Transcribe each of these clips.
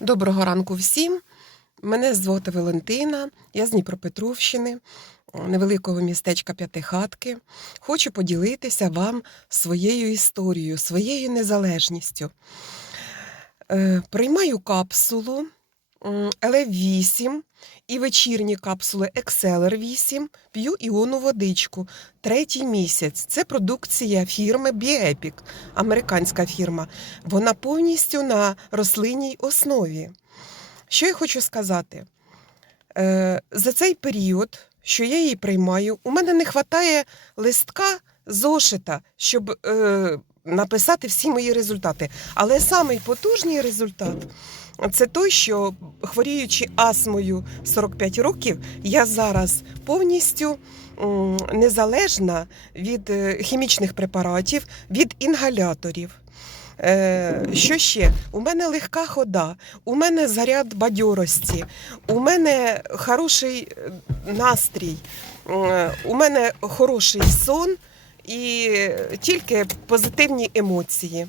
Доброго ранку всім. Мене звати Валентина, я з Дніпропетровщини, невеликого містечка П'ятихатки. Хочу поділитися вам своєю історією, своєю незалежністю. Е, Приймаю капсулу м, ЛФ8 і вечірні капсули Exceler 8, п'ю іону водичку. Третій місяць. Це продукція фірми Bioepic, американська фірма. Вона повністю на рослинній основі. Що я хочу сказати? Е, за цей період, що я її приймаю, у мене не вистачає листка зошита, щоб е, написати всі мої результати. Але самий потужний результат це той, що хворіючи астмою 45 років, я зараз повністю незалежна від е, хімічних препаратів, від інгаляторів. Е, що ще? У мене легка хода, у мене заряд бадьорості, у мене хороший е, настрій, у мене хороший сон і тільки позитивні емоції.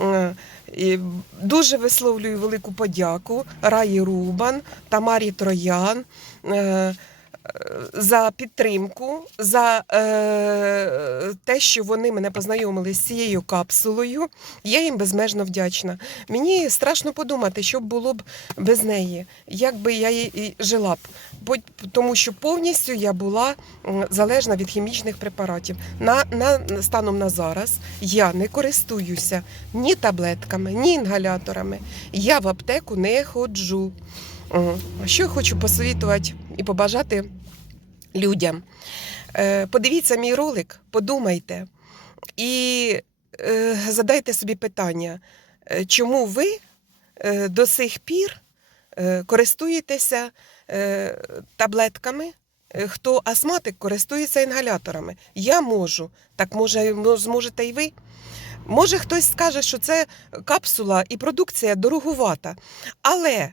Е, і Дуже висловлюю велику подяку Раї Рубан, Тамарі Троян е, за підтримку, за е, те, що вони мене познайомили з цією капсулою. Я їм безмежно вдячна. Мені страшно подумати, що було б без неї, як би я і жила б. Тому що повністю я була залежна від хімічних препаратів. На, на, станом на зараз я не користуюся ні таблетками, ні інгаляторами. Я в аптеку не ходжу. Що я хочу посовітувати і побажати людям. Е, Подивіться мій ролик, подумайте і е, задайте собі питання, е, чому ви до сих пір користуєтеся таблетками, хто астматик користується інгаляторами. Я можу, так може зможете і ви. Може, хтось скаже, що це капсула і продукція дорогувата, але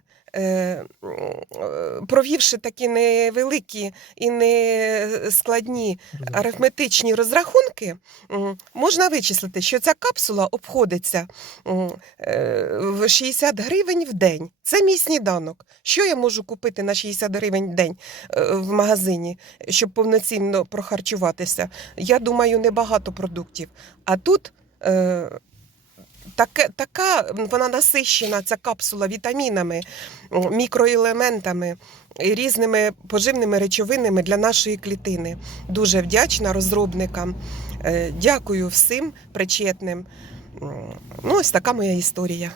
провівши такі невеликі і не складні арифметичні розрахунки, можна вичислити, що ця капсула обходиться е, в 60 гривень в день. Це мій сніданок. Що я можу купити на 60 гривень в день е, в магазині, щоб повноцінно прохарчуватися? Я думаю, небагато продуктів. А тут. Таке, така вона насищена, ця капсула вітамінами, мікроелементами і різними поживними речовинами для нашої клітини. Дуже вдячна розробникам. Е, Дякую всім причетним. Ну, ось така моя історія.